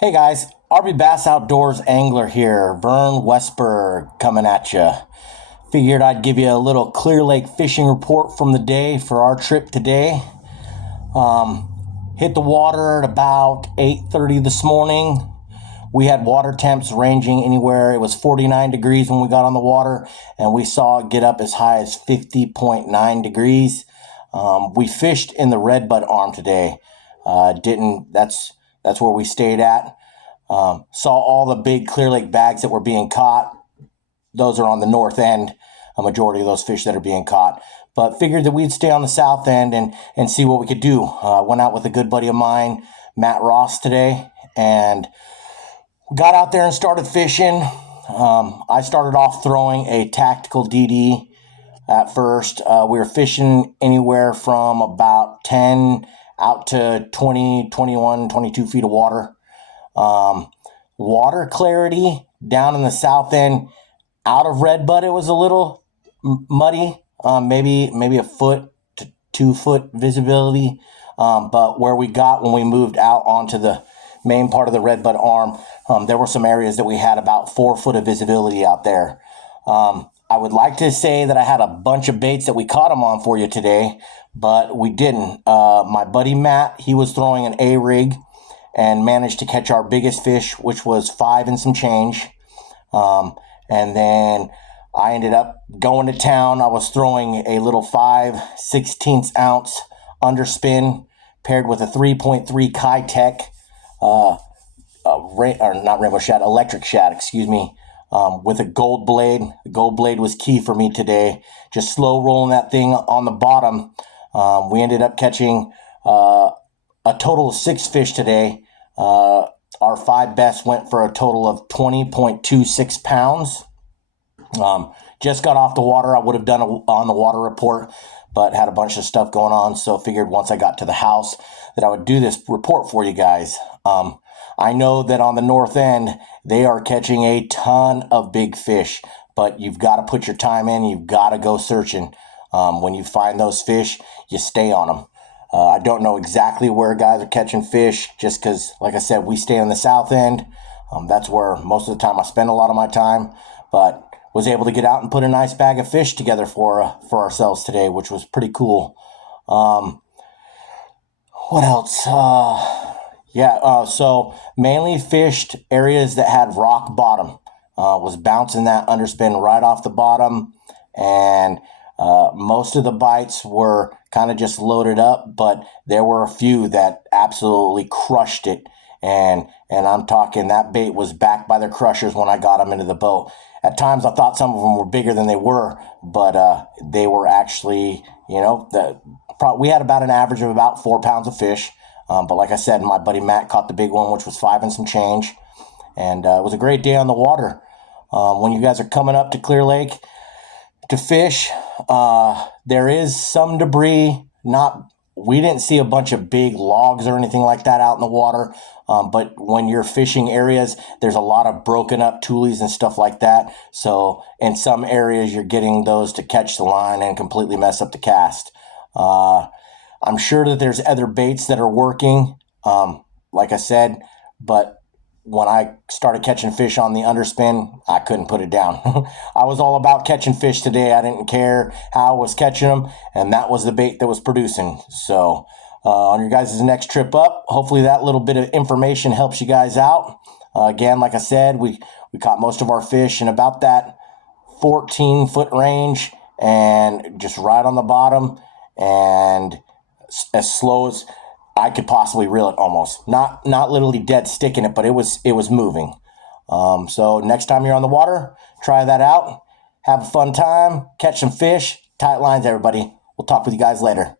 Hey guys, RB Bass Outdoors Angler here, Vern Westberg coming at you. Figured I'd give you a little Clear Lake fishing report from the day for our trip today. Hit the water at about 8:30 this morning. We had water temps ranging anywhere. It was 49 degrees when we got on the water, and we saw it get up as high as 50.9 degrees. We fished in the Redbud Arm today. That's where we stayed at. Saw all the big Clear Lake bags that were being caught. Those are on the north end, a majority of those fish that are being caught. But figured that we'd stay on the south end and see what we could do. Went out with a good buddy of mine, Matt Ross, today, and got out there and started fishing. I started off throwing a tactical DD at first. We were fishing anywhere from about 10 out to 20, 21, 22 feet of water. Water clarity down in the south end out of Redbud, it was a little muddy, maybe a foot to 2 foot visibility. But where we got when we moved out onto the main part of the Redbud Arm, there were some areas that we had about 4 foot of visibility out there. I would like to say that I had a bunch of baits that we caught them on for you today, but we didn't. My buddy Matt, he was throwing an A-rig and managed to catch our biggest fish, which was 5 and some change. And then I ended up going to town. I was throwing a little 5/16 ounce underspin paired with a 3.3 Kitech, not rainbow shad, electric shad, excuse me, with a gold blade. The gold blade was key for me today. Just slow rolling that thing on the bottom. We ended up catching a total of 6 fish today. Our 5 best went for a total of 20.26 pounds. Just got off the water. I would have done on the water report, but had a bunch of stuff going on. So figured once I got to the house that I would do this report for you guys. I know that on the north end, they are catching a ton of big fish, but you've got to put your time in. You've got to go searching. When you find those fish, you stay on them. I don't know exactly where guys are catching fish just because, like I said, we stay on the south end. That's where most of the time I spend a lot of my time, but was able to get out and put a nice bag of fish together for ourselves today, which was pretty cool. What else? So mainly fished areas that had rock bottom. Was bouncing that underspin right off the bottom, and most of the bites were kind of just loaded up, but there were a few that absolutely crushed it. And I'm talking that bait was backed by their crushers when I got them into the boat. At times I thought some of them were bigger than they were, but they were actually, we had about an average of about 4 pounds of fish. But like I said, my buddy Matt caught the big one, which was 5 and some change. And it was a great day on the water. When you guys are coming up to Clear Lake to fish, there is some debris. We didn't see a bunch of big logs or anything like that out in the water. But when you're fishing areas, there's a lot of broken up toolies and stuff like that. So in some areas, you're getting those to catch the line and completely mess up the cast. I'm sure that there's other baits that are working, like I said, but when I started catching fish on the underspin, I couldn't put it down. I was all about catching fish today. I didn't care how I was catching them, and that was the bait that was producing. So on your guys' next trip up, hopefully that little bit of information helps you guys out. Again, like I said, we caught most of our fish in about that 14-foot range and just right on the bottom, and as slow as I could possibly reel it, almost not literally dead sticking it, but it was moving. So next time you're on the water, try that out. Have a fun time, catch some fish, tight lines, everybody. We'll talk with you guys later.